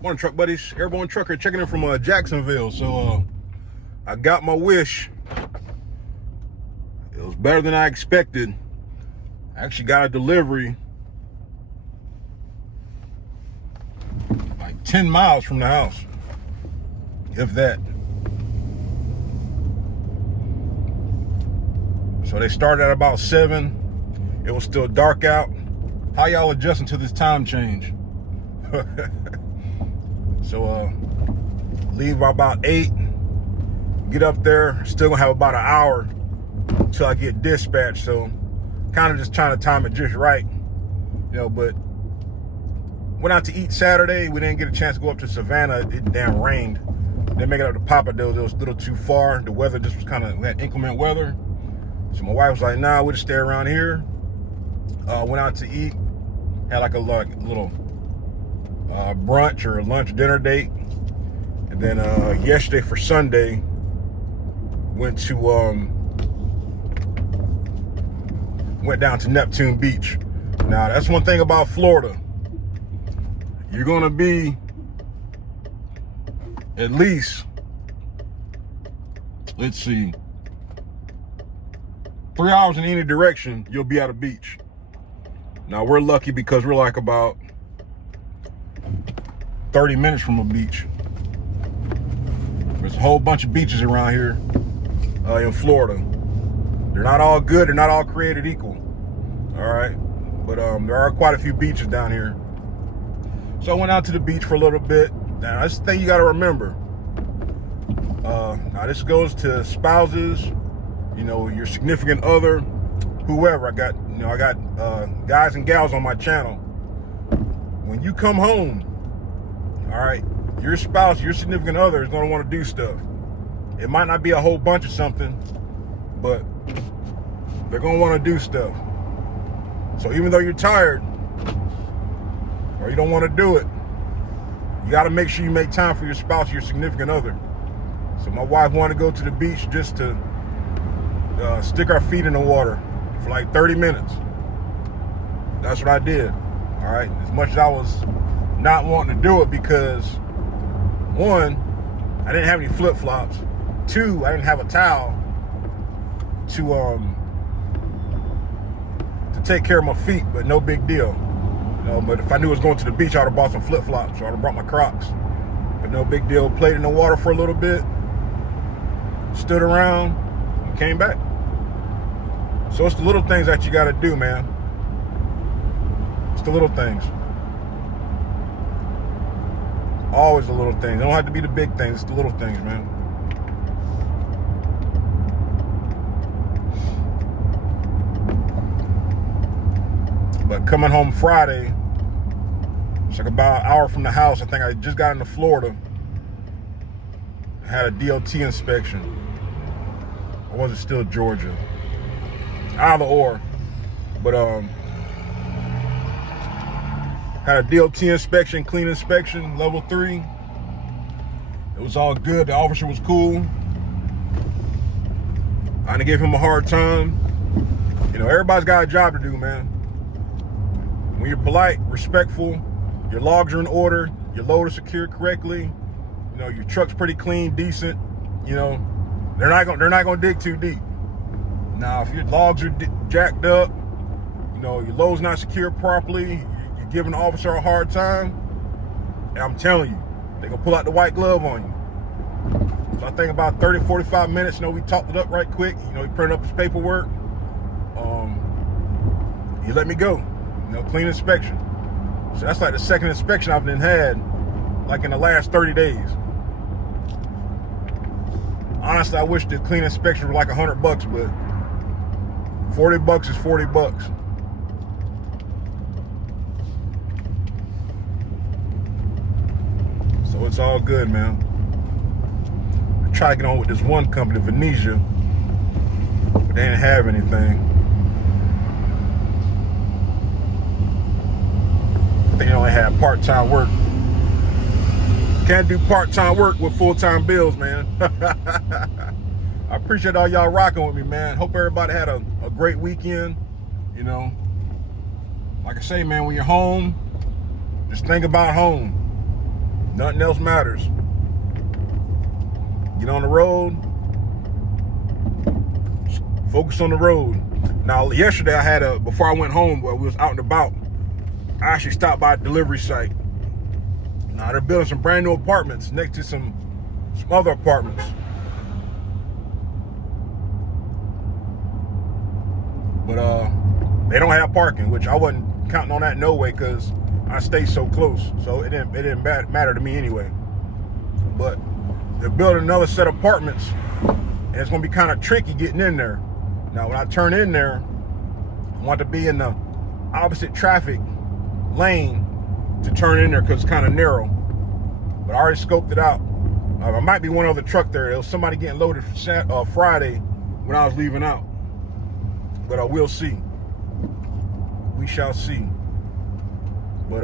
Morning, truck buddies. Airborne Trucker checking in from Jacksonville. So I got my wish. It was better than I expected. I actually got a delivery like 10 miles from the house, if that. So they started at about 7. It was still dark out. How y'all adjusting to this time change? So leave by about 8, get up there, still gonna have about an hour until I get dispatched. So kind of just trying to time it just right, but went out to eat Saturday. We didn't get a chance to go up to Savannah. It damn rained. Then make it up to Pappadeaux. It was a little too far. The weather just was we had inclement weather. So my wife was like, nah, we'll just stay around here. Went out to eat, had like a little brunch or lunch dinner date. And then yesterday for Sunday, went down to Neptune Beach. Now that's one thing about Florida. You're gonna be at least, let's see, 3 hours in any direction, you'll be at a beach. Now we're lucky because we're like about 30 minutes from a beach. There's a whole bunch of beaches around here in Florida. They're not all good, they're not all created equal. All right, but there are quite a few beaches down here. So I went out to the beach for a little bit. Now that's the thing you got to remember. Now this goes to spouses, your significant other, whoever. I got guys and gals on my channel. When you come home, all right, your spouse, your significant other is going to want to do stuff. It might not be a whole bunch of something, but they're going to want to do stuff. So even though you're tired or you don't want to do it, you got to make sure you make time for your spouse, your significant other. So my wife wanted to go to the beach just to stick our feet in the water for like 30 minutes. That's what I did. All right. As much as I was not wanting to do it because, 1, I didn't have any flip-flops. 2, I didn't have a towel to take care of my feet, but no big deal. But if I knew I was going to the beach, I would have bought some flip-flops, so I would have brought my Crocs. But no big deal. Played in the water for a little bit, stood around, and came back. So it's the little things that you got to do, man. It's the little things. Always the little things. They don't have to be the big things. It's the little things, man. But coming home Friday, it's like about an hour from the house. I think I just got into Florida. I had a DOT inspection. Or was it still Georgia? Either or. But had a DOT inspection, clean inspection, level 3. It was all good. The officer was cool. I didn't give him a hard time. Everybody's got a job to do, man. When you're polite, respectful, your logs are in order, your load is secured correctly, your truck's pretty clean, decent, they're not gonna dig too deep. Now, if your logs are jacked up, your load's not secured properly, you're giving the officer a hard time, and I'm telling you, they're gonna pull out the white glove on you. So I think about 30, 45 minutes, we talked it up right quick, he printed up his paperwork, he let me go. Clean inspection. So that's like the second inspection I've had like in the last 30 days. Honestly, I wish the clean inspection were like $100, but $40 is $40. So it's all good, man. I tried to get on with this one company, Venetia, but they didn't have anything. They only had part-time work. Can't do part-time work with full-time bills, man. I appreciate all y'all rocking with me, man. Hope everybody had a great weekend. Like I say, man, when you're home, just think about home. Nothing else matters. Get on the road. Focus on the road. Now, yesterday I had before I went home, where we was out and about, I actually stopped by a delivery site. Now, they're building some brand new apartments next to some other apartments. But they don't have parking, which I wasn't counting on that no way, because I stay so close. So it didn't matter to me anyway. But they're building another set of apartments, and it's gonna be kind of tricky getting in there. Now, when I turn in there, I want to be in the opposite traffic lane to turn in there, because it's kind of narrow. But I already scoped it out. There might be one other truck there. There was somebody getting loaded for Friday when I was leaving out. But we'll see. We shall see. But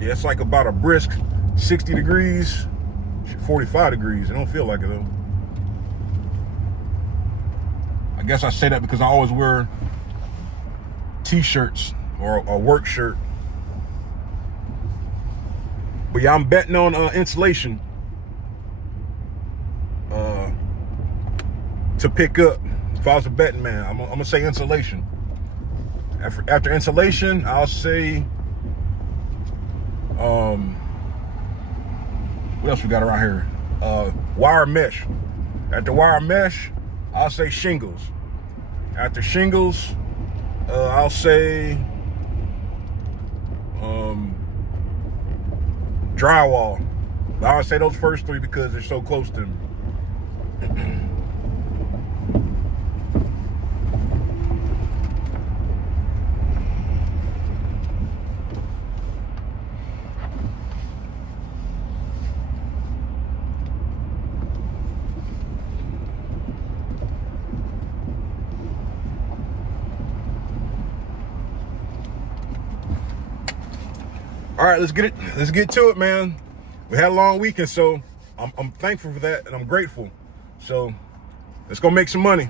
yeah, it's like about a brisk 60 degrees, 45 degrees. It don't feel like it though. I guess I say that because I always wear t-shirts or a work shirt. But yeah, I'm betting on insulation to pick up. If I was a betting man, I'm gonna say insulation. After insulation, I'll say what else we got around here? Wire mesh. After wire mesh, I'll say shingles. After shingles, I'll say drywall. But I'll say those first three because they're so close to me. All right, let's get to it, man. We had a long weekend, so I'm thankful for that, and I'm grateful. So let's go make some money.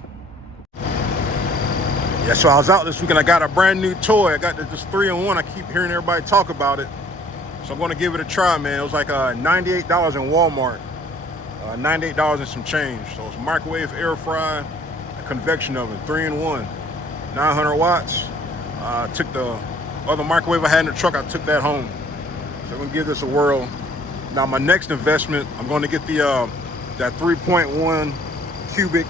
Yeah, so I was out this weekend. I got a brand new toy. I got this 3-in-1. I keep hearing everybody talk about it, so I'm gonna give it a try, man. It was like $98 in Walmart, $98 and some change. So it's a microwave, air fry, a convection oven, 3-in-1, 900 watts. Took the other microwave I had in the truck. I took that home. So I'm gonna give this a whirl. Now my next investment, I'm going to get the that 3.1 cubic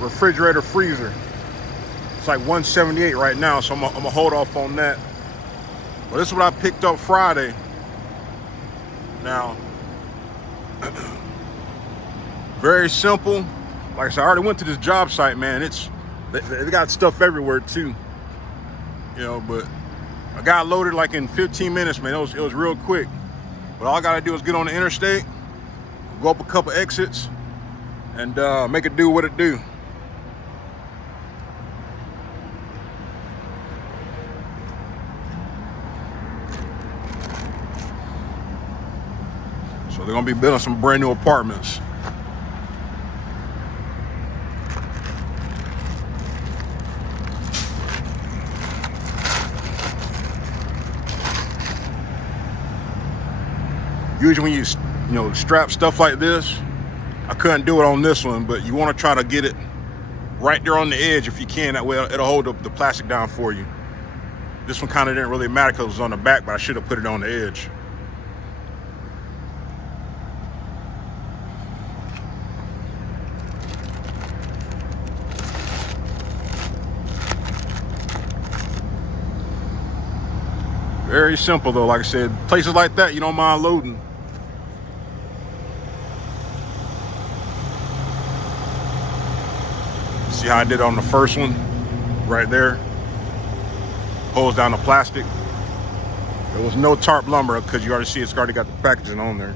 refrigerator freezer. It's like $178 right now, so I'm gonna hold off on that. But this is what I picked up Friday. Now, very simple. Like I said, I already went to this job site, man. They got stuff everywhere too. You know, but I got loaded like in 15 minutes, man. It was real quick. But all I gotta do is get on the interstate, go up a couple exits, and make it do what it do. So they're gonna be building some brand new apartments. Usually when you strap stuff like this, I couldn't do it on this one, but you want to try to get it right there on the edge if you can. That way it'll hold the plastic down for you. This one kind of didn't really matter because it was on the back, but I should have put it on the edge. Very simple though, like I said, places like that, you don't mind loading. See how I did on the first one? Right there. Pulls down the plastic. There was no tarp lumber because you already see it's already got the packaging on there.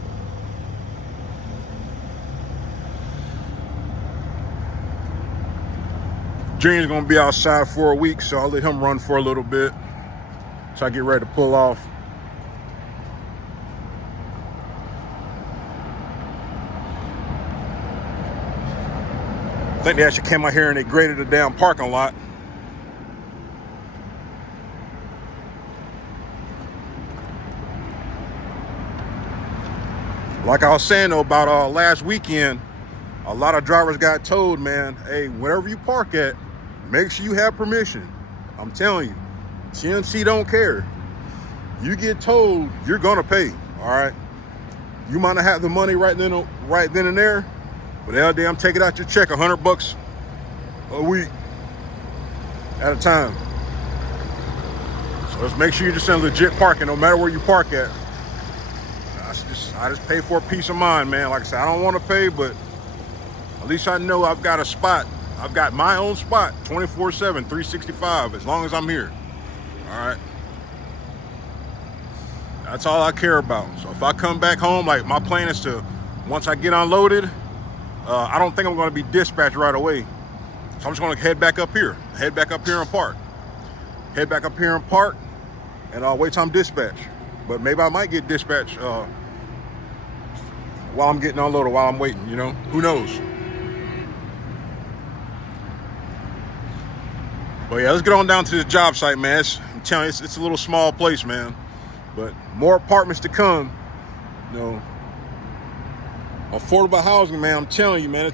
Junior's gonna be outside for a week, so I'll let him run for a little bit. So I get ready to pull off. I think they actually came out here and they graded the damn parking lot. Like I was saying though about last weekend, a lot of drivers got told, man, hey, wherever you park at, make sure you have permission. I'm telling you, TNC don't care. You get told, you're gonna pay. All right. You might not have the money right then and there, but hell damn, take it out your check, $100 a week at a time. So just make sure you're just in legit parking, no matter where you park at. I just pay for a peace of mind, man. Like I said, I don't want to pay, but at least I know I've got a spot. I've got my own spot, 24/7, 365, as long as I'm here. All right. That's all I care about. So if I come back home, like my plan is to, once I get unloaded, I don't think I'm going to be dispatched right away. So I'm just going to head back up here and park. Head back up here and park, and I'll wait till I'm dispatched. But maybe I might get dispatched while I'm getting unloaded, while I'm waiting, you know? Who knows? But yeah, let's get on down to the job site, man. I'm telling you, it's a little small place, man. But more apartments to come, you know. Affordable housing, man, I'm telling you, man,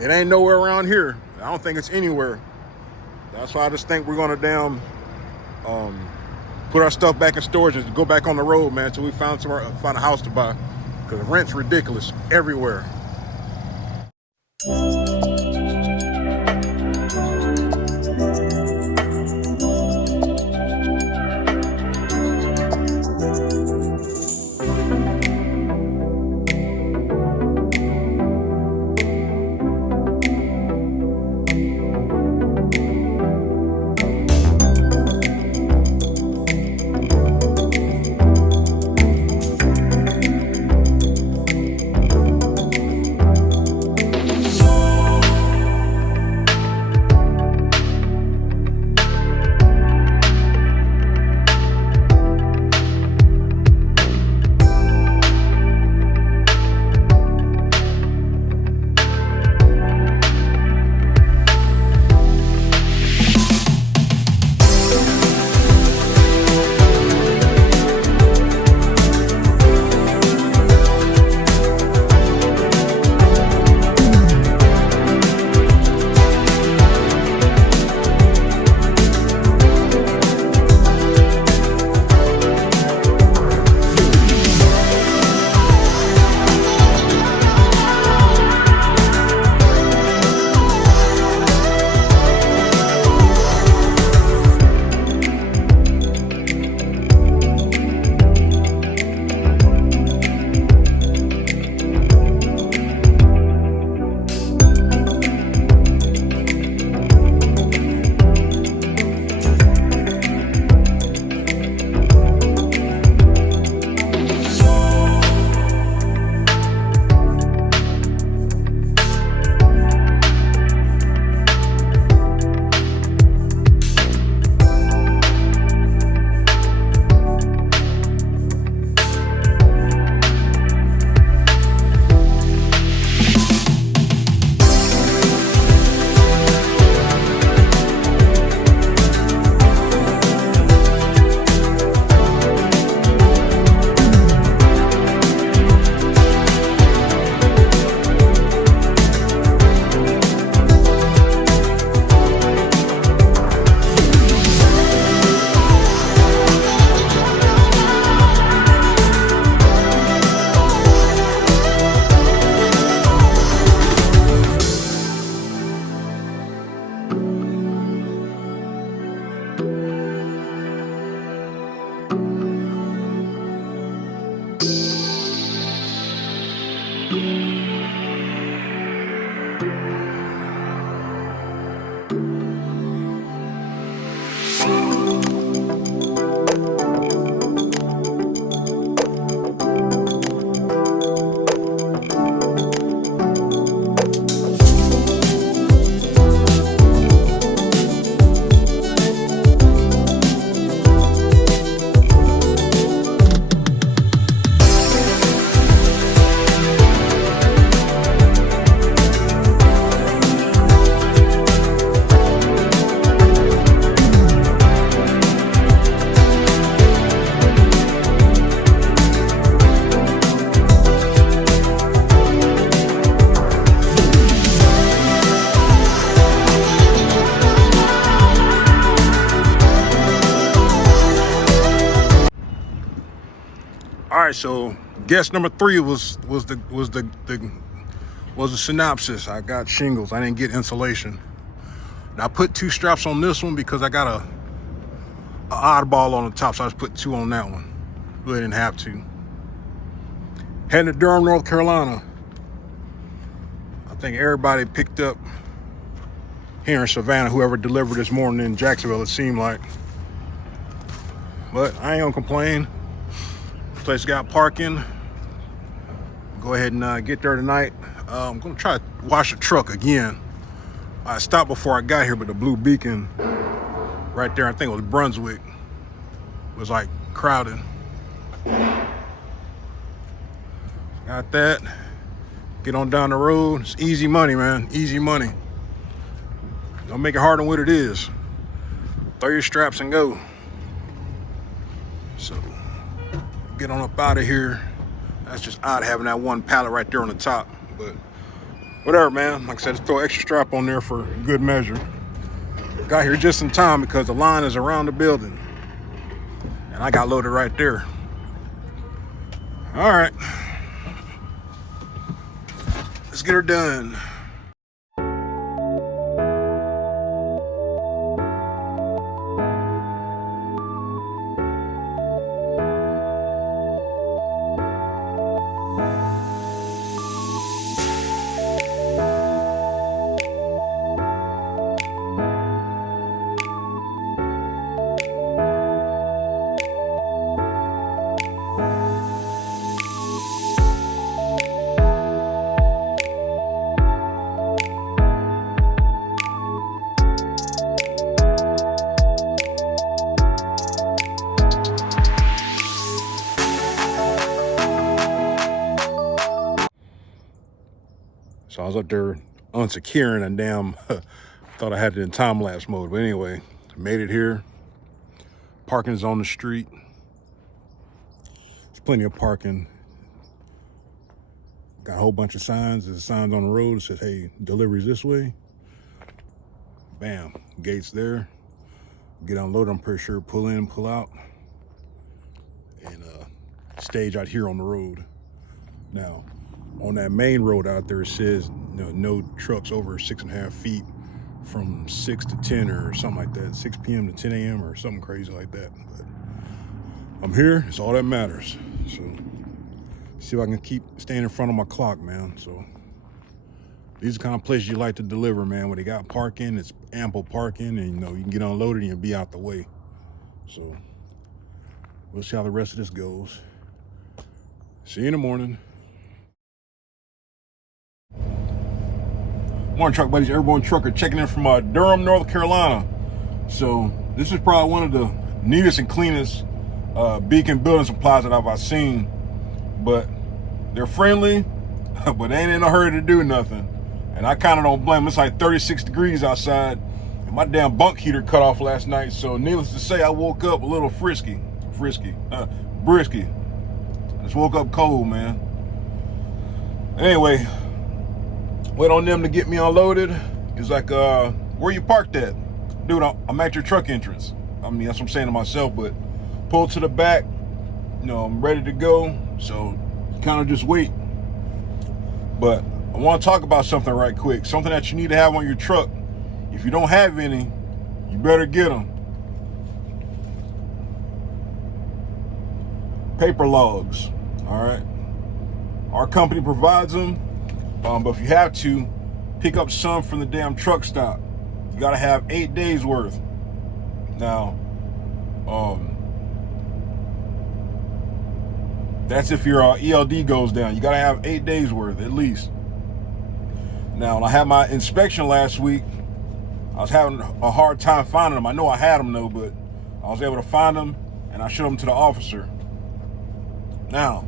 it ain't nowhere around here. I don't think it's anywhere. That's why I just think we're gonna put our stuff back in storage and go back on the road, man, until we find a house to buy. Because the rent's ridiculous everywhere. right, so guess number 3 was the synopsis. I got shingles. I didn't get insulation. Now I put 2 straps on this one because I got a oddball on the top, so I just put 2 on that one. Really didn't have to. Heading to Durham, North Carolina. I think everybody picked up here in Savannah, whoever delivered this morning in Jacksonville, it seemed like. But I ain't gonna complain. Place got parking. Go ahead and get there tonight. I'm gonna try to wash the truck again. I stopped before I got here, but the blue beacon right there, I think it was Brunswick, was like crowded. Got that. Get on down the road. It's easy money, man. Easy money. Don't make it harder than what it is. Throw your straps and go. So, get on up out of here. That's just odd having that one pallet right there on the top. But whatever, man. Like I said, just throw an extra strap on there for good measure. Got here just in time because the line is around the building. And I got loaded right there. All right. Let's get her done. So I was up there unsecuring and damn, thought I had it in time-lapse mode. But anyway, made it here. Parking's on the street. There's plenty of parking. Got a whole bunch of signs. There's signs on the road that says, hey, delivery's this way. Bam, gates there. Get unloaded, I'm pretty sure, pull in, pull out. And stage out here on the road. Now, on that main road out there, it says no trucks over 6.5 feet from 6 to 10 or something like that, 6 p.m. to 10 a.m. or something crazy like that. But I'm here, it's all that matters. So see if I can keep staying in front of my clock, man. So these are the kind of places you like to deliver, man, where they got parking, it's ample parking, and you can get unloaded and be out the way. So we'll see how the rest of this goes. See you in the morning. Morning, truck buddies. Airborne Trucker checking in from Durham, North Carolina. So this is probably one of the neatest and cleanest Beacon building supplies that I've seen. But they're friendly, but they ain't in a hurry to do nothing. And I kind of don't blame them. It's like 36 degrees outside, and my damn bunk heater cut off last night. So needless to say, I woke up a little brisky. I just woke up cold, man. Anyway, wait on them to get me unloaded. It's like, where you parked at? Dude, I'm at your truck entrance. I mean, that's what I'm saying to myself, but pull to the back, I'm ready to go. So kind of just wait. But I want to talk about something right quick. Something that you need to have on your truck. If you don't have any, you better get them. Paper logs, all right? Our company provides them. But if you have to, pick up some from the damn truck stop. You gotta have 8 days worth. Now, that's if your ELD goes down. You gotta have 8 days worth at least. Now, when I had my inspection last week, I was having a hard time finding them. I know I had them though, but I was able to find them and I showed them to the officer. Now,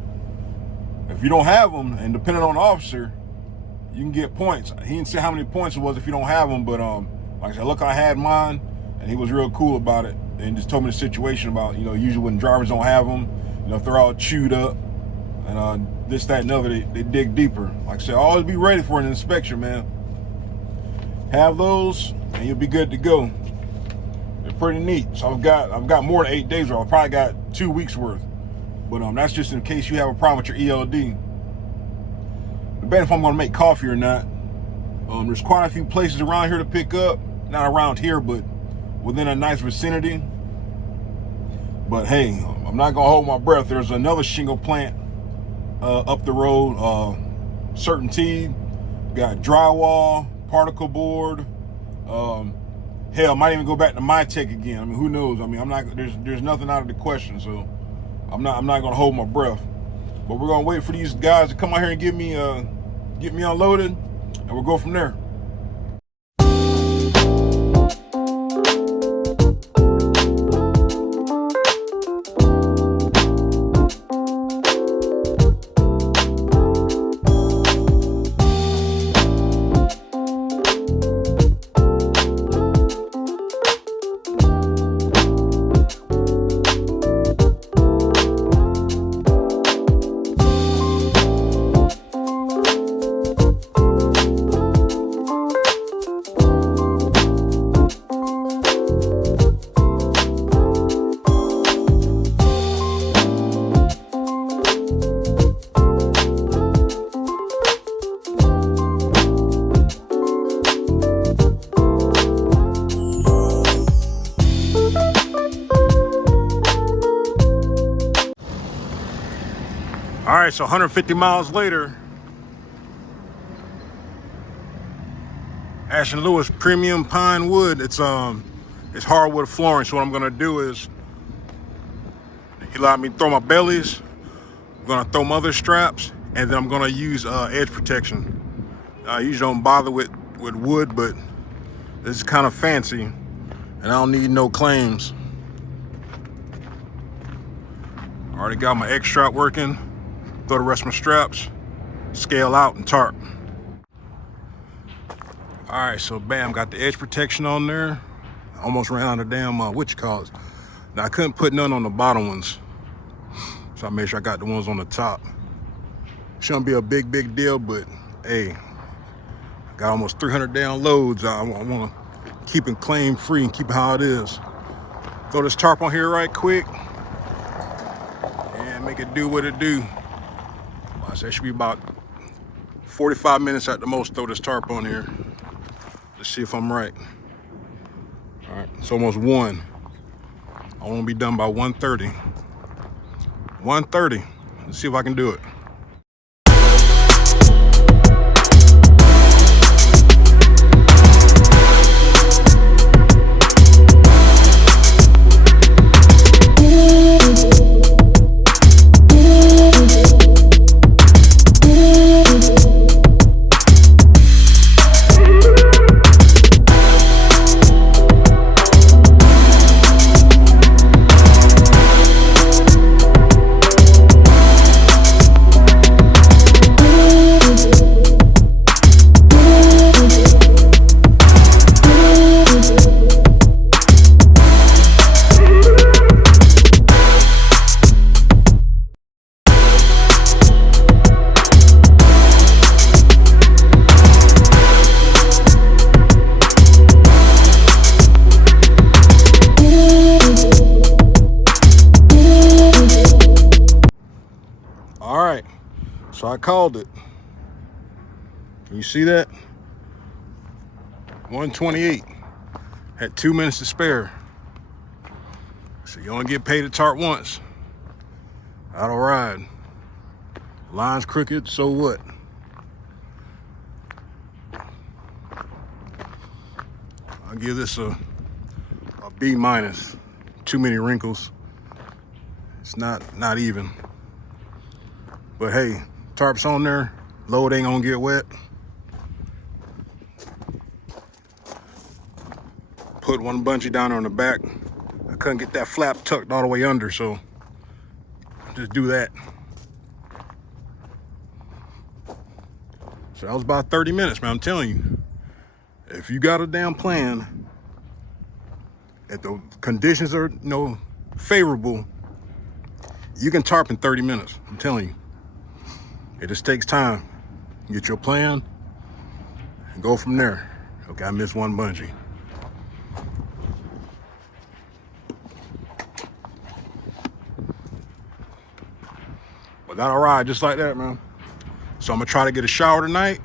if you don't have them, and depending on the officer, you can get points. He didn't say how many points it was if you don't have them, but like I said, look, I had mine, and he was real cool about it, and just told me the situation about, usually when drivers don't have them, if they're all chewed up, and this, that, and other, they dig deeper. Like I said, always be ready for an inspection, man. Have those, and you'll be good to go. They're pretty neat. So I've got more than 8 days worth. I probably got 2 weeks worth. But that's just in case you have a problem with your ELD. Debating if I'm gonna make coffee or not. There's quite a few places around here to pick up. Not around here, but within a nice vicinity. But hey, I'm not gonna hold my breath. There's another shingle plant up the road. CertainTeed, got drywall, particle board. Hell, I might even go back to MyTech again. I mean, who knows? I mean, I'm not. There's nothing out of the question, so I'm not gonna hold my breath. But we're gonna wait for these guys to come out here and get me unloaded, and we'll go from there. All right, so 150 miles later, Ashton Lewis Premium Pine Wood. It's hardwood flooring. So what I'm gonna do is, he allowed me to throw my bellies. I'm gonna throw my other straps, and then I'm gonna use edge protection. I usually don't bother with wood, but this is kind of fancy, and I don't need no claims. Already got my X strap working. Throw the rest of my straps, scale out, and tarp. All right, so bam, got the edge protection on there. Almost ran out of damn, Now I couldn't put none on the bottom ones, so I made sure I got the ones on the top. Shouldn't be a big deal, but hey, I got almost 300 down loads. I wanna keep it claim free and keep it how it is. Throw this tarp on here right quick, and make it do what it do. That should be about 45 minutes at the most. Throw this tarp on here. Let's see if I'm right. All right, it's almost 1. I want to be done by 1:30. 1:30. Let's see if I can do it. So I called it. Can you see that? 128. Had 2 minutes to spare. So you only get paid a tarp once. That'll ride. Line's crooked, so what? I'll give this a B minus. Too many wrinkles. It's not even. But hey, tarp's on there. Load ain't gonna get wet. Put one bungee down on the back. I couldn't get that flap tucked all the way under, so just do that. So that was about 30 minutes, man. I'm telling you, if you got a damn plan, if the conditions are favorable, you can tarp in 30 minutes. I'm telling you. It just takes time. Get your plan and go from there. Okay, I missed one bungee. But that'll ride just like that, man. So I'm gonna try to get a shower tonight,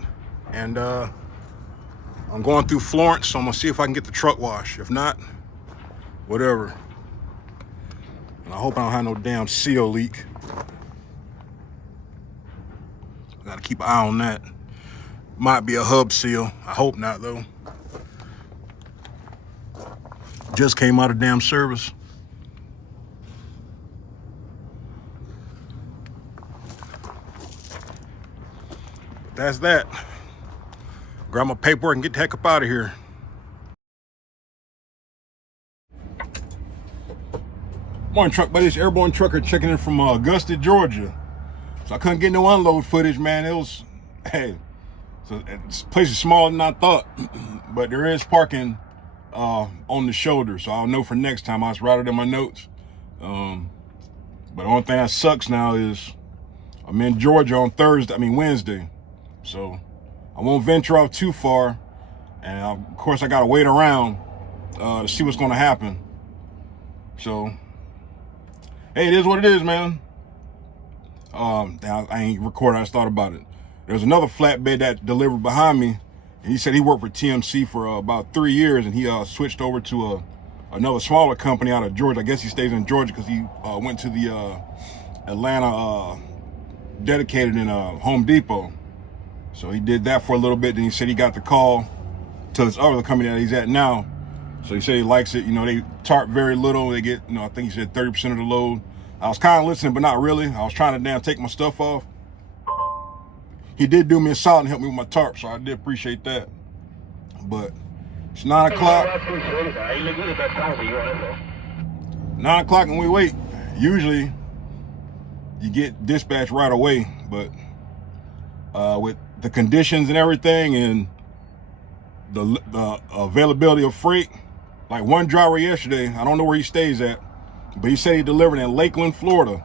and I'm going through Florence, so I'm gonna see if I can get the truck washed. If not, whatever. And I hope I don't have no damn seal leak. I gotta keep an eye on that. Might be a hub seal. I hope not, though. Just came out of damn service. But that's that. Grab my paperwork and get the heck up out of here. Morning, truck buddies. Airborne trucker checking in from Augusta, Georgia. So I couldn't get no unload footage, man. It was, hey, so this place is smaller than I thought, but there is parking on the shoulder, so I'll know for next time. I just wrote it in my notes. But the only thing that sucks now is I'm in Georgia on Wednesday. So I won't venture off too far. And of course I gotta wait around to see what's gonna happen. So, hey, it is what it is, man. I ain't recorded, I just thought about it. There's another flatbed that delivered behind me, and he said he worked for TMC for about 3 years, and he switched over to another smaller company out of Georgia. I guess he stays in Georgia because he went to the Atlanta dedicated in Home Depot. So he did that for a little bit, then he said he got the call to this other company that he's at now. So he said he likes it. You know, they tarp very little. They get, I think he said 30% of the load. I was kind of listening, but not really. I was trying to damn take my stuff off. He did do me a solid and help me with my tarp, so I did appreciate that. But it's 9 o'clock. 9 o'clock and we wait. Usually you get dispatched right away, but with the conditions and everything and the availability of freight, like one driver yesterday, I don't know where he stays at, but he said he delivered in Lakeland, Florida.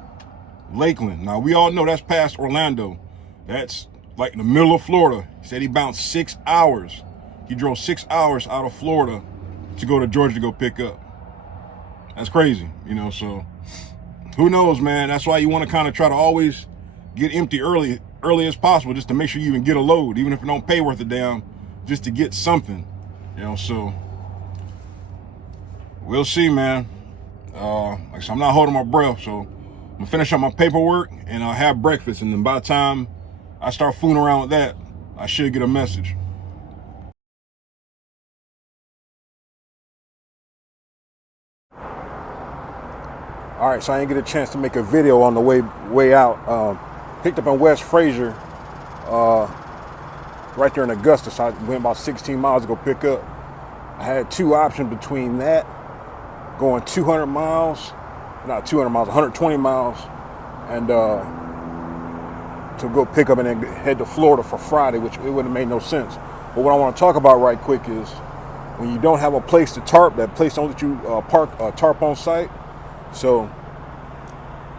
Lakeland. Now, we all know that's past Orlando. That's like in the middle of Florida. He said he bounced 6 hours. He drove 6 hours out of Florida to go to Georgia to go pick up. That's crazy, so who knows, man? That's why you want to kind of try to always get empty early as possible, just to make sure you even get a load, even if it don't pay worth a damn, just to get something, so we'll see, man. Like I said, I'm not holding my breath, so I'm gonna finish up my paperwork and I'll have breakfast, and then by the time I start fooling around with that, I should get a message. All right, so I didn't get a chance to make a video on the way out. Picked up in West Fraser, right there in Augusta. So I went about 16 miles to go pick up. I had two options between that, going 200 miles, not 200 miles, 120 miles, and to go pick up and then head to Florida for Friday, which it wouldn't have made no sense. But what I want to talk about right quick is when you don't have a place to tarp, that place don't let you park tarp on site. So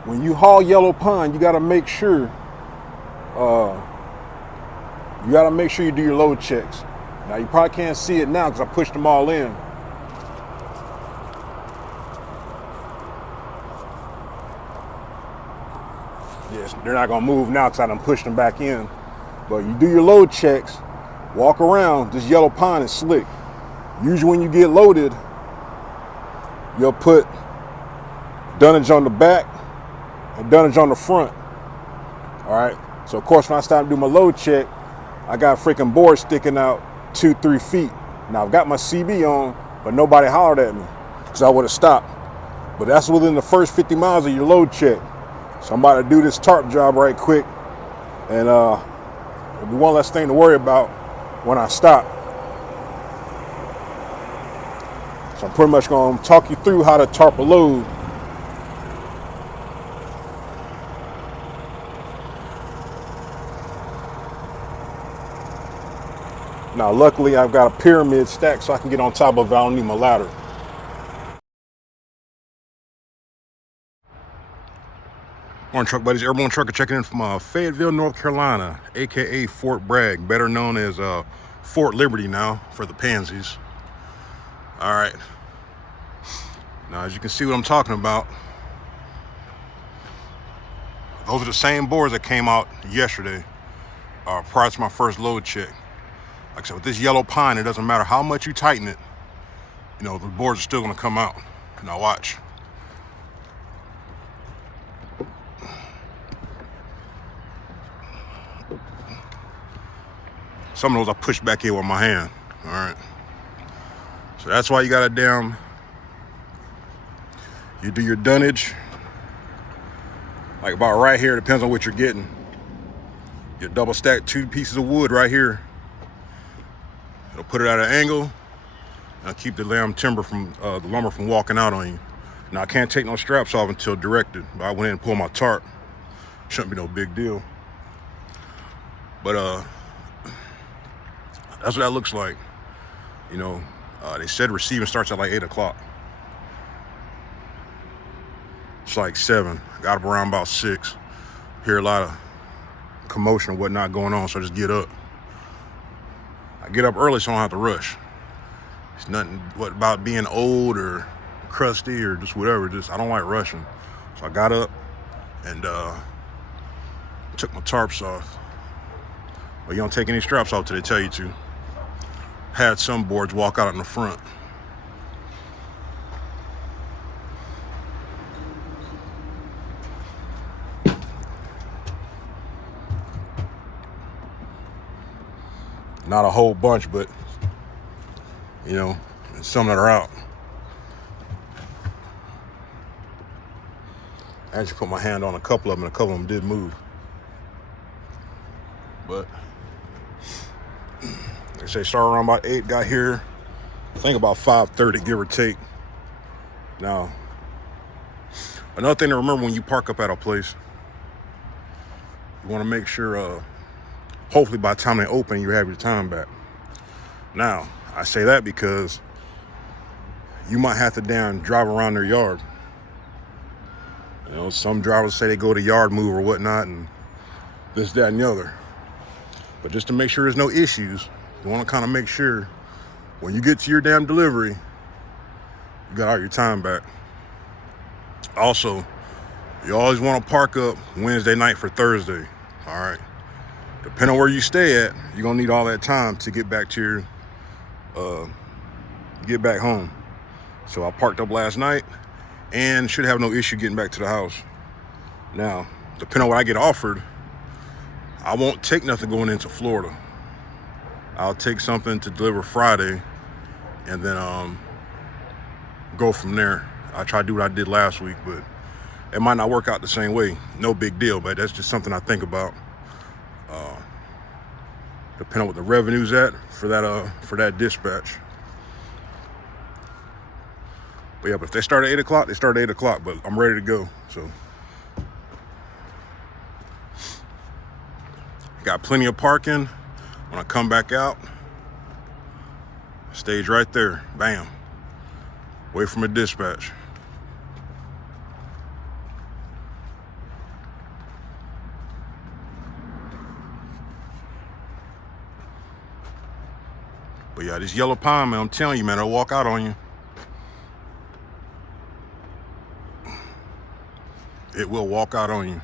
when you haul Yellow Pine, you got to make sure you do your load checks. Now you probably can't see it now because I pushed them all in. Yes, they're not gonna move now because I done pushed them back in. But you do your load checks, walk around. This Yellow Pine is slick. Usually when you get loaded, you'll put dunnage on the back and dunnage on the front. All right. So of course, when I started to do my load check, I got a freaking board sticking out 2-3 feet. Now I've got my CB on, but nobody hollered at me because I would have stopped. But that's within the first 50 miles of your load check. So I'm about to do this tarp job right quick, and it'll be one less thing to worry about when I stop. So I'm pretty much gonna talk you through how to tarp a load. Now, luckily, I've got a pyramid stack so I can get on top of it. I don't need my ladder. Morning, truck buddies. Airborne trucker checking in from Fayetteville, North Carolina, aka Fort Bragg, better known as Fort Liberty now for the pansies. All right. Now, as you can see what I'm talking about, Those are the same boards that came out yesterday, prior to my first load check. Like I said, with this yellow pine, it doesn't matter how much you tighten it, you know, the boards are still gonna come out. Now watch. Some of those I push back in with my hand, all right? So that's why you gotta you do your dunnage, like about right here, depends on what you're getting. You double stack 2 pieces of wood right here. It'll put it at an angle and keep the timber from, the lumber from walking out on you. Now I can't take no straps off until directed, but I went in and pulled my tarp. Shouldn't be no big deal. But that's what that looks like. You know, they said receiving starts at like 8 o'clock. It's like 7. I got up around about 6. Hear a lot of commotion and whatnot going on, so I just get up. I get up early so I don't have to rush. It's nothing about being old or crusty or just whatever. Just I don't like rushing. So I got up and took my tarps off. Well, you don't take any straps off till they tell you to. Had some boards walk out in the front. Not a whole bunch, but you know, some that are out. I actually put my hand on a couple of them, and a couple of them did move. But they say start around about 8, got here, I think about 5:30, give or take. Now, another thing to remember when you park up at a place, you want to make sure, hopefully by the time they open, you have your time back. Now, I say that because you might have to drive around their yard. You know, some drivers say they go to yard move or whatnot, and this, that, and the other. But just to make sure there's no issues, you want to kind of make sure when you get to your damn delivery, you got all your time back. Also, you always want to park up Wednesday night for Thursday, all right? Depending on where you stay at, you're gonna need all that time to get back to your, get back home. So I parked up last night and should have no issue getting back to the house. Now, depending on what I get offered, I won't take nothing going into Florida. I'll take something to deliver Friday and then go from there. I try to do what I did last week, but it might not work out the same way. No big deal, but that's just something I think about. Depending on what the revenue's at for that dispatch. But yeah, but if they start at 8 o'clock, they start at 8 o'clock, but I'm ready to go, so. Got plenty of parking. When I come back out, stage right there, bam. Away from a dispatch. But yeah, this yellow pine, man, I'm telling you, man, it'll walk out on you. It will walk out on you.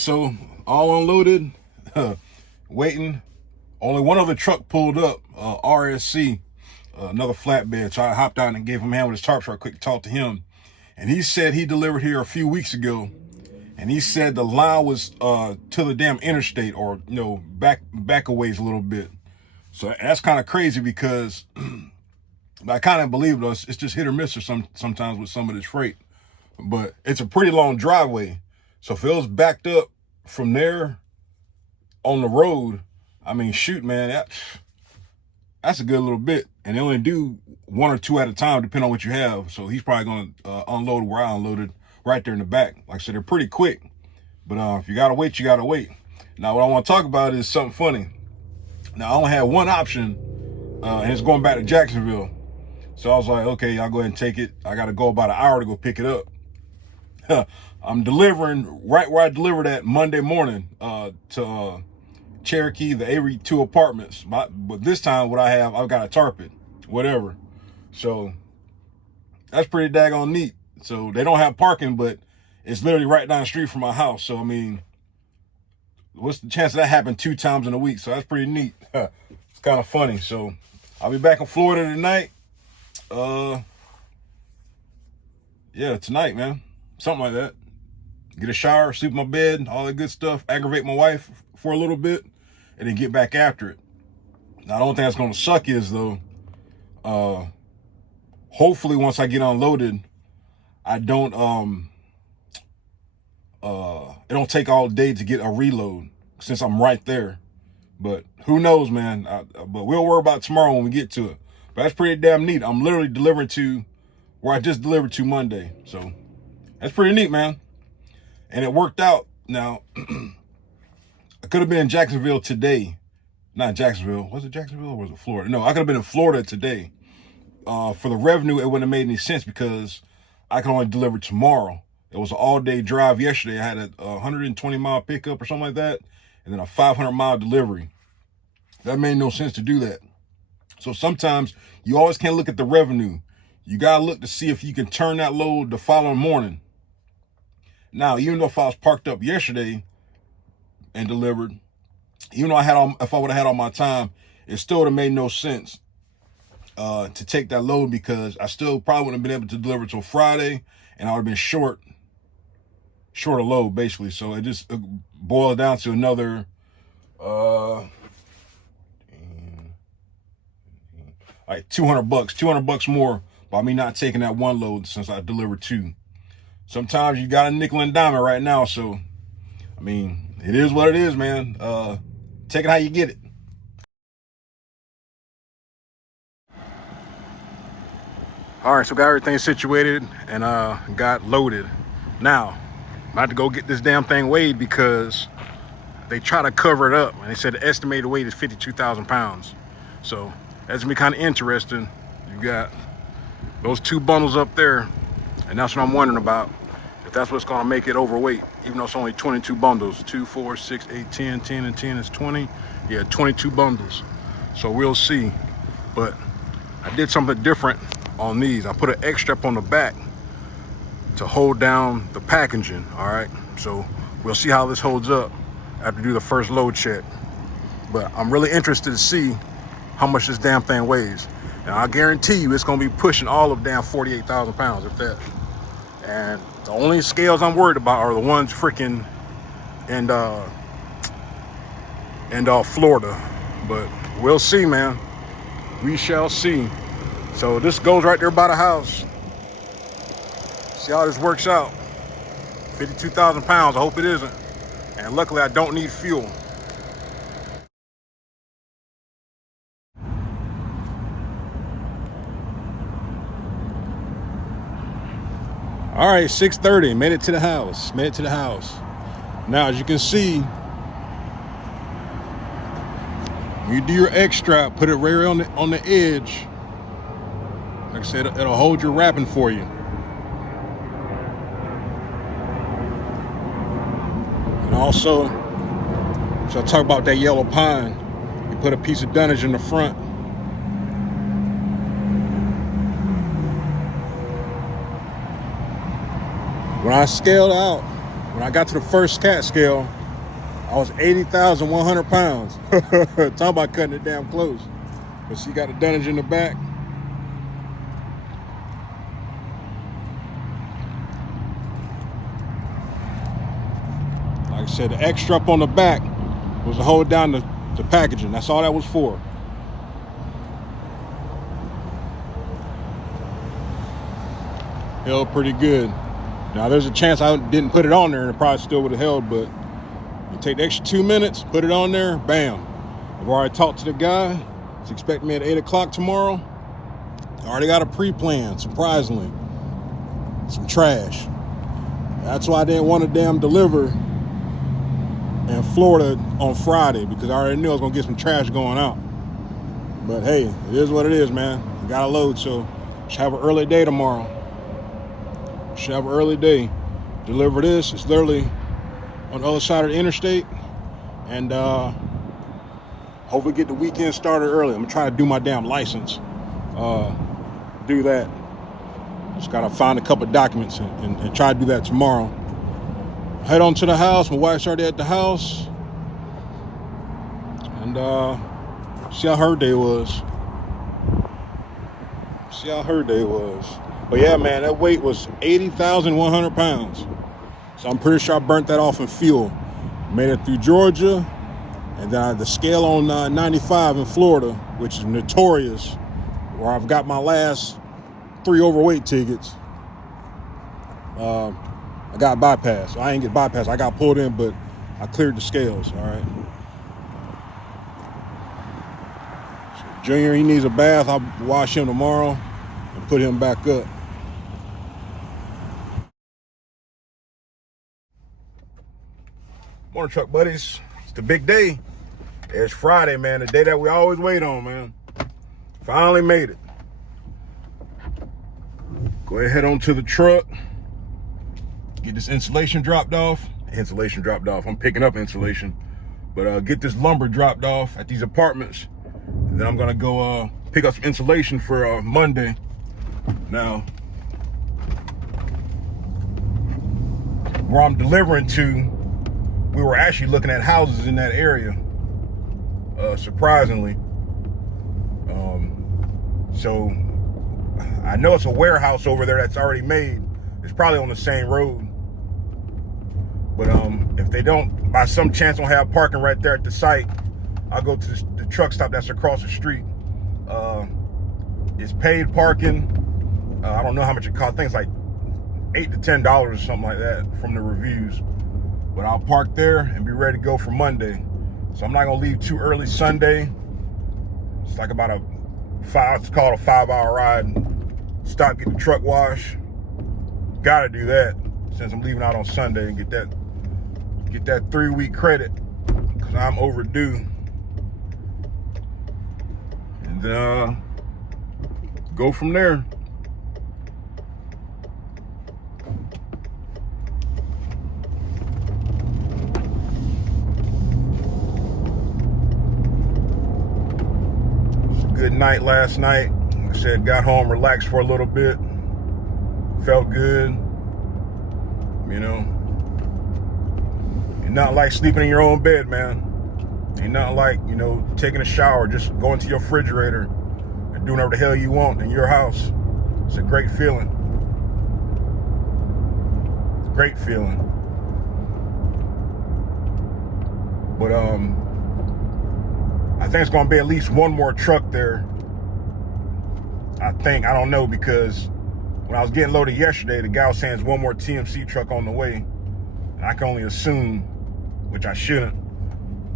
so all unloaded, waiting. Only one other truck pulled up, RSC, another flatbed. So I hopped out and gave him a hand with his tarp truck, quick to talk to him. And he said he delivered here a few weeks ago. And he said the line was to the damn interstate, or, you know, back a ways a little bit. So that's kind of crazy because I kind of believe it's just hit or miss or sometimes with some of this freight. But it's a pretty long driveway. So if it was backed up from there on the road, I mean, shoot, man, that's a good little bit. And they only do one or two at a time, depending on what you have. So he's probably going to unload where I unloaded, right there in the back. Like I said, they're pretty quick. But if you got to wait, you got to wait. Now, what I want to talk about is something funny. Now, I only had one option, and it's going back to Jacksonville. So I was like, okay, I'll go ahead and take it. I got to go about an hour to go pick it up. I'm delivering right where I delivered at Monday morning to Cherokee, the Avery 2 apartments. But this time, I've got a tarpet, whatever. So that's pretty daggone neat. So they don't have parking, but it's literally right down the street from my house. So, I mean, what's the chance of that happening 2 times in a week? So that's pretty neat. It's kind of funny. So I'll be back in Florida tonight. Yeah, tonight, man. Something like that. Get a shower, sleep in my bed, all that good stuff. Aggravate my wife for a little bit, and then get back after it. Now, the only thing that's going to suck is, though, hopefully once I get unloaded, I don't, it don't take all day to get a reload since I'm right there. But who knows, man. But we'll worry about tomorrow when we get to it. But that's pretty damn neat. I'm literally delivering to where I just delivered to Monday. So that's pretty neat, man. And it worked out. Now, I could have been in Jacksonville today. Not Jacksonville. Was it Jacksonville or was it Florida? No, I could have been in Florida today. For the revenue, it wouldn't have made any sense because I can only deliver tomorrow. It was an all-day drive yesterday. I had a 120-mile pickup or something like that, and then a 500-mile delivery. That made no sense to do that. So sometimes you always can't look at the revenue. You got to look to see if you can turn that load the following morning. Now, even though if I was parked up yesterday and delivered, even though if I would have had all my time, it still would have made no sense to take that load because I still probably wouldn't have been able to deliver till Friday, and I would have been short a load basically. So it just boiled down to another like $200 more by me not taking that one load since I delivered 2. Sometimes you got a nickel and dime right now. So, I mean, it is what it is, man. Take it how you get it. All right, so got everything situated and got loaded. Now, I'm about to go get this damn thing weighed because they try to cover it up. And they said the estimated weight is 52,000 pounds. So that's gonna be kind of interesting. You got those 2 bundles up there, and that's what I'm wondering about. If that's what's gonna make it overweight, even though it's only 22 bundles. 2, 4, 6, 8, 10, 10, and 10 is 20. Yeah, 22 bundles. So we'll see. But I did something different on these. I put an X strap on the back to hold down the packaging, all right? So we'll see how this holds up after we do the first load check. But I'm really interested to see how much this damn thing weighs. And I guarantee you it's gonna be pushing all of damn 48,000 pounds, if that. And the only scales I'm worried about are the ones freaking in Florida. But we'll see, man. We shall see. So this goes right there by the house. See how this works out. 52,000 pounds, I hope it isn't. And luckily I don't need fuel. All right, 6:30, made it to the house. Now, as you can see, when you do your X strap, put it right on the edge. Like I said, it'll hold your wrapping for you. And also, so I talk about that yellow pine. You put a piece of dunnage in the front. When when I got to the first CAT scale, I was 80,100 pounds. Talking about cutting it damn close. But she got the dunnage in the back. Like I said, the extra up on the back was to hold down the packaging. That's all that was for. Held pretty good. Now there's a chance I didn't put it on there and it probably still would have held, but you take the extra 2 minutes, put it on there, bam. I've already talked to the guy. He's expecting me at 8 o'clock tomorrow. I already got a pre-plan, surprisingly. Some trash. That's why I didn't want to damn deliver in Florida on Friday, because I already knew I was going to get some trash going out. But hey, it is what it is, man. I got a load, so should have an early day tomorrow. Should have an early day. Deliver this. It's literally on the other side of the interstate. And hopefully get the weekend started early. I'm trying to do my damn license. Do that. Just gotta find a couple of documents and try to do that tomorrow. Head on to the house. My wife's already at the house. And see how her day was. But yeah, man, that weight was 80,100 pounds. So I'm pretty sure I burnt that off in fuel. Made it through Georgia, and then the scale on 95 in Florida, which is notorious, where I've got my last 3 overweight tickets. I got bypassed. I ain't get bypassed. I got pulled in, but I cleared the scales, all right? So Junior, he needs a bath. I'll wash him tomorrow and put him back up. Morning, truck buddies. It's the big day. It's Friday, man. The day that we always wait on, man. Finally made it. Go ahead, head on to the truck. Get this insulation dropped off. I'm picking up insulation. But get this lumber dropped off at these apartments. And then I'm going to go pick up some insulation for Monday. Now, where I'm delivering to, we were actually looking at houses in that area, surprisingly. So I know it's a warehouse over there that's already made. It's probably on the same road. But if they don't, by some chance, don't have parking right there at the site, I'll go to the truck stop that's across the street. It's paid parking. I don't know how much it costs. I think it's like $8 to $10 or something like that from the reviews. But I'll park there and be ready to go for Monday. So I'm not gonna leave too early Sunday. It's like about let's call it a 5-hour ride. Stop, get the truck washed. Gotta do that since I'm leaving out on Sunday and get that 3-week credit, because I'm overdue. And then go from there. Good night last night. Like I said, got home, relaxed for a little bit. Felt good. You know, you're not like sleeping in your own bed, man. You're not like, you know, taking a shower, just going to your refrigerator and doing whatever the hell you want in your house. It's a great feeling. Great feeling. But I think it's gonna be at least one more truck there. I don't know, because when I was getting loaded yesterday, the guy was saying there's one more TMC truck on the way. And I can only assume, which I shouldn't,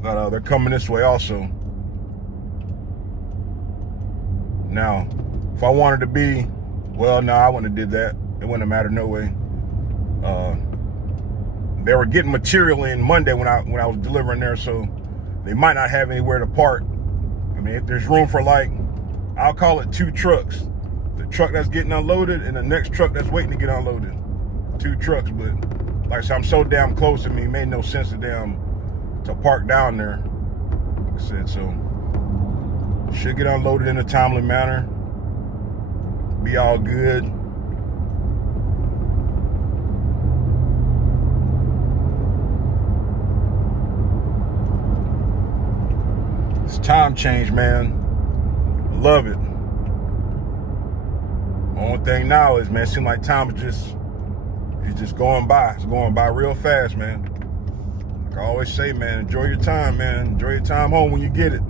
that they're coming this way also. Now, if I wanted to be, well, no, I wouldn't have did that. It wouldn't have mattered no way. They were getting material in Monday when I was delivering there, so they might not have anywhere to park. I mean, if there's room for, like, I'll call it 2 trucks. The truck that's getting unloaded and the next truck that's waiting to get unloaded. 2 trucks, but like I said, I'm so damn close to me, it made no sense to park down there. Like I said, so should get unloaded in a timely manner. Be all good. Time change, man. Love it. Only thing now is, man, it seems like time is just going by. It's going by real fast, man. Like I always say, man, enjoy your time, man. Enjoy your time home when you get it.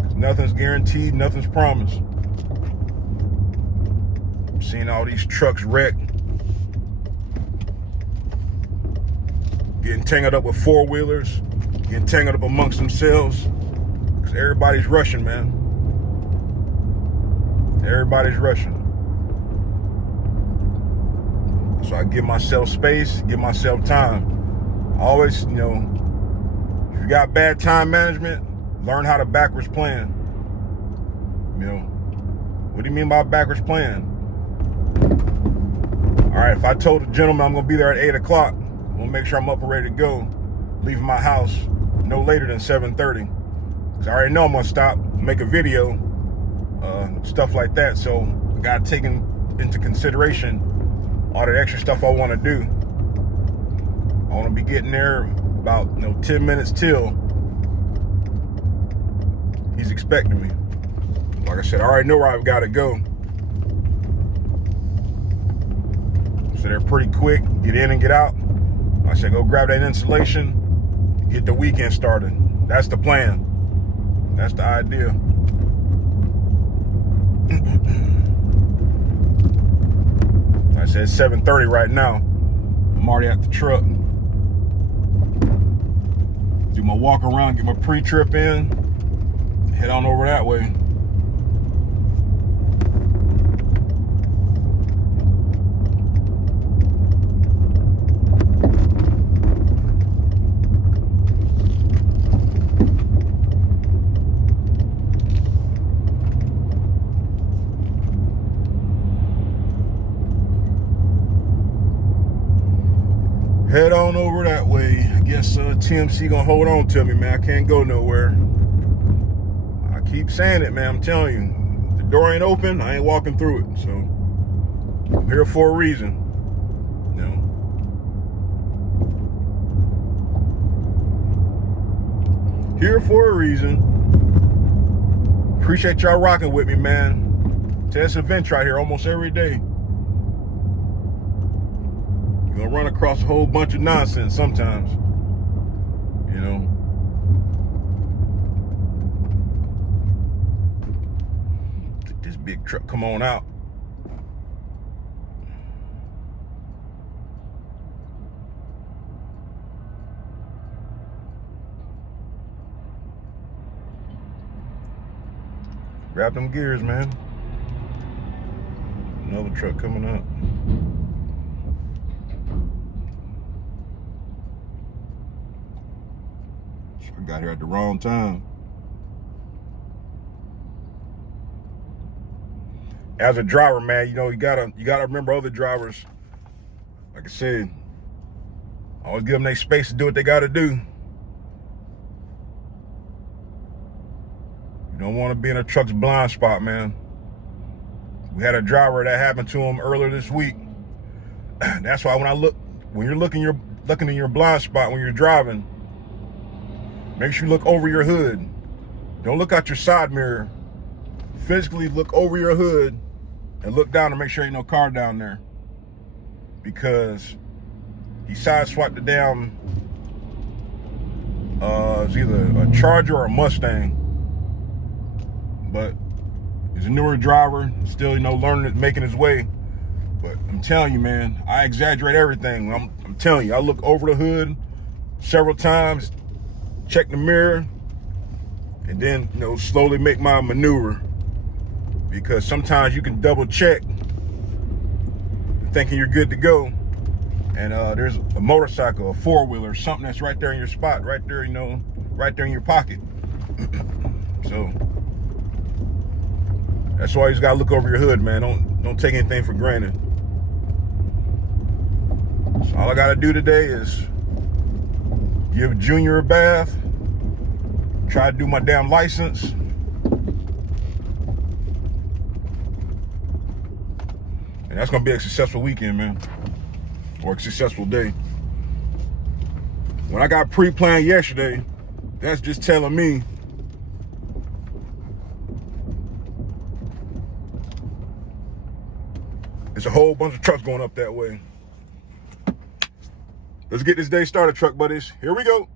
'Cause nothing's guaranteed, nothing's promised. I'm seeing all these trucks wrecked, getting tangled up with four-wheelers, getting tangled up amongst themselves. Because everybody's rushing, man. Everybody's rushing. So I give myself space, give myself time. I always, if you got bad time management, learn how to backwards plan. What do you mean by backwards plan? All right, if I told the gentleman I'm gonna be there at 8 o'clock, I'm gonna make sure I'm up and ready to go, leaving my house no later than 7:30. Because I already know I'm gonna stop, make a video, stuff like that. So I gotta take into consideration all that extra stuff I wanna do. I wanna be getting there about 10 minutes till he's expecting me. Like I said, I already know where I've gotta go. So they're pretty quick, get in and get out. I said, go grab that insulation, get the weekend started. That's the plan. That's the idea. I said 7:30 right now. I'm already at the truck. Do my walk around, get my pre-trip in, head on over that way. Head on over that way. I guess TMC gonna hold on to me, man. I can't go nowhere. I keep saying it, man. I'm telling you, the door ain't open. I ain't walking through it. So I'm here for a reason. Here for a reason. Appreciate y'all rocking with me, man. Test events right here almost every day. You're gonna run across a whole bunch of nonsense sometimes. Get this big truck come on out. Grab them gears, man. Another truck coming up. I got here at the wrong time. As a driver, man, you gotta remember other drivers. Like I said, always give them their space to do what they gotta do. You don't want to be in a truck's blind spot, man. We had a driver that happened to him earlier this week. That's why when you're looking in your blind spot when you're driving, make sure you look over your hood. Don't look out your side mirror. Physically look over your hood and look down to make sure ain't no car down there. Because he sideswiped it down. It's either a Charger or a Mustang. But he's a newer driver, still, learning it, making his way. But I'm telling you, man, I exaggerate everything. I'm telling you, I look over the hood several times, check the mirror, and then slowly make my maneuver, because sometimes you can double check thinking you're good to go, and there's a motorcycle, a four-wheeler, something that's right there in your spot, right there, right there in your pocket. So that's why you just gotta look over your hood, man. Don't take anything for granted. So all I gotta do today is give Junior a bath, try to do my damn license, and that's gonna be a successful weekend, man, or a successful day. When I got pre-planned yesterday, that's just telling me There's a whole bunch of trucks going up that way. Let's get this day started, truck buddies. Here we go.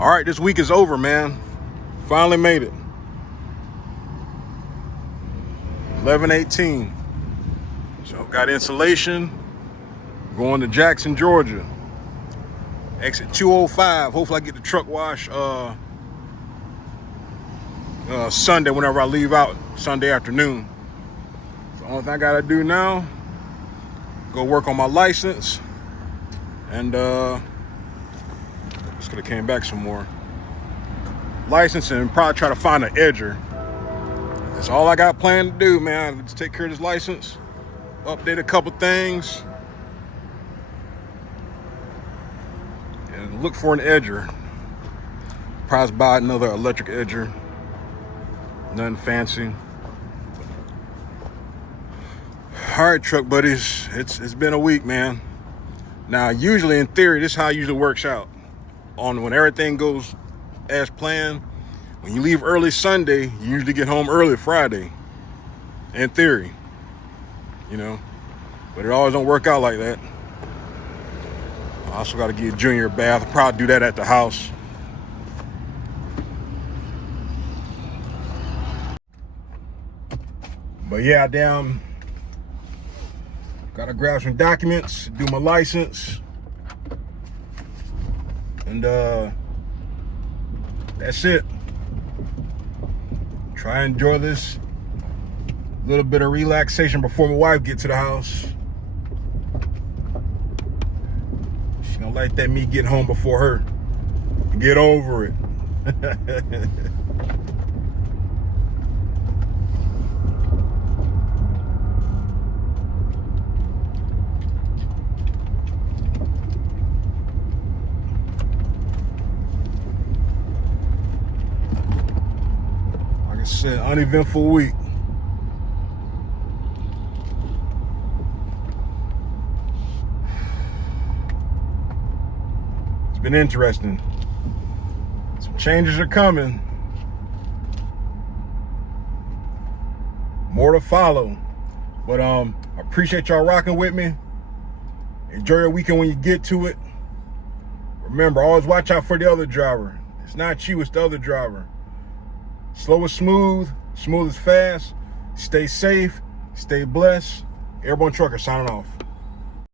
All right, this week is over, man. Finally made it. 11/18. So got insulation. Going to Jackson, Georgia. Exit 205. Hopefully I get the truck wash Sunday whenever I leave out, Sunday afternoon. So the only thing I gotta do now, go work on my license, and just could have came back some more. License and probably try to find an edger. That's all I got planned to do, man. Just take care of this license, update a couple things, and look for an edger. Probably buy another electric edger. Nothing fancy. All right, truck buddies, it's been a week, man. Now, usually in theory, this is how it usually works out. When everything goes as planned, when you leave early Sunday, you usually get home early Friday. In theory, you know, but it always don't work out like that. I also got to get Junior a bath. I'll probably do that at the house. But yeah, damn, gotta grab some documents, do my license, and that's it. Try and enjoy this little bit of relaxation before my wife gets to the house. She don't like that me getting home before her. Get over it. Said uneventful week. It's been interesting. Some changes are coming. More to follow. But I appreciate y'all rocking with me. Enjoy your weekend when you get to it. Remember, always watch out for the other driver. It's not you, it's the other driver. Slow is smooth, smooth is fast. Stay safe, stay blessed. Airborne Trucker signing off.